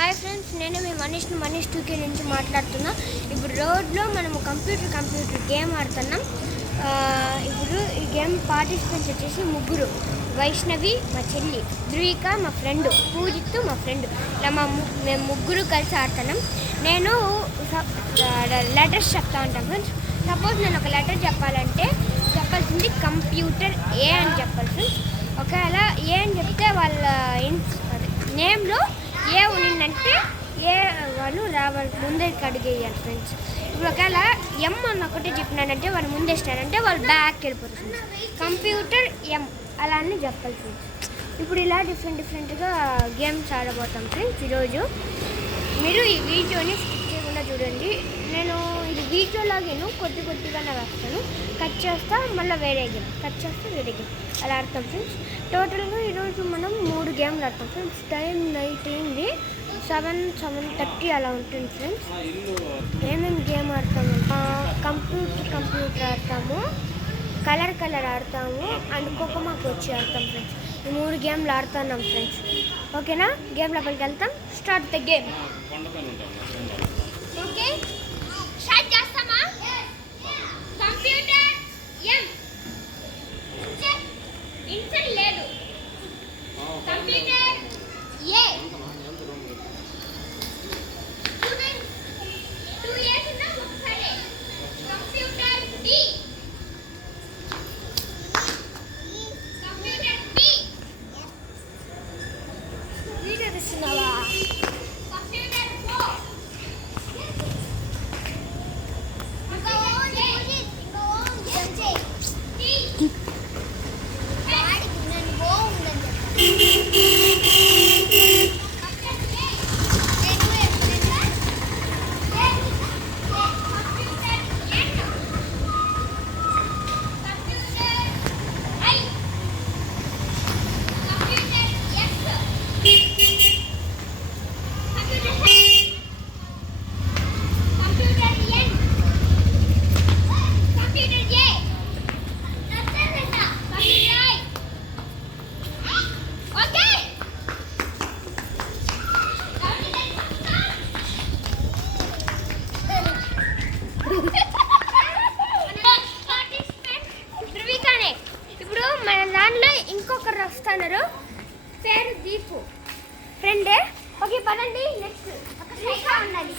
Hi friends, నేను మీ Manish 2K నుంచి మాట్లాడుతున్నా. ఇప్పుడు రోడ్లో మనము కంప్యూటర్ గేమ్ ఆడుతున్నాం. ఇప్పుడు ఈ గేమ్ పార్టిసిపెంట్స్ వచ్చేసి ముగ్గురు: వైష్ణవి మా చెల్లి, ధృవిక మా ఫ్రెండ్, పూజిత్ మా ఫ్రెండ్. ఇలా మేము ముగ్గురు కలిసి ఆడుతున్నాం. నేను లెటర్స్ చెప్తా ఉంటాను ఫ్రెండ్స్. సపోజ్ నేను ఒక లెటర్ చెప్పాల్సింది కంప్యూటర్ ఏ అని చెప్పాలి ఫ్రెండ్స్. ఒకవేళ ఏ అని చెప్తే వాళ్ళ నేమ్లో ఏ ఉన్నిందంటే ఏ వాళ్ళు ముందరికి అడిగేయాలి ఫ్రెండ్స్. ఇప్పుడు ఒకవేళ ఎం అని ఒకటే చెప్పినానంటే వాళ్ళు ముందేసినారంటే వాళ్ళు బ్యాక్ వెళ్ళిపోతారు ఫ్రెండ్స్. కంప్యూటర్ ఎం అలా అని చెప్పాలి ఫ్రెండ్స్. ఇప్పుడు ఇలా డిఫరెంట్గా గేమ్స్ ఆడబోతాం ఫ్రెండ్స్. ఈరోజు మీరు ఈ వీడియోని స్కిప్ చేయకుండా చూడండి. నేను ఇది వీడియోలాగాను కొద్దిగానే వేస్తాను. కట్ చేస్తా మళ్ళీ వేరే గేమ్, అలా ఆడతాం ఫ్రెండ్స్. టోటల్గా ఈరోజు మనం 3 గేమ్లు ఆడతాం ఫ్రెండ్స్. టైం నైట్ అయింది, 7:30 అలా ఉంటుంది ఫ్రెండ్స్. ఏమేమి గేమ్ ఆడతాము? కంప్యూటర్ ఆడతాము, కలర్ ఆడతాము, అండ్ కోకోమాకు వచ్చి ఆడతాం ఫ్రెండ్స్. ఈ 3 గేమ్లు ఆడుతున్నాం ఫ్రెండ్స్. ఓకేనా? గేమ్ లోపలికి వెళ్తాం. Start the game. Okay, start చేస్తామా? కంప్యూటర్ ఎం ఇన్సర్ లేదు. కంప్యూటర్ ఏ 2 ఇయర్స్ ఉన్న ఒకసారి. కంప్యూటర్ డి వీడియో తీస్తున్నావా? కంప్యూటర్ ఓ ఇంకొకరు వస్తున్నారు, పేరు దీపు, ఫ్రెండే. ఓకే పదండి, నెక్స్ట్ ఉండాలి.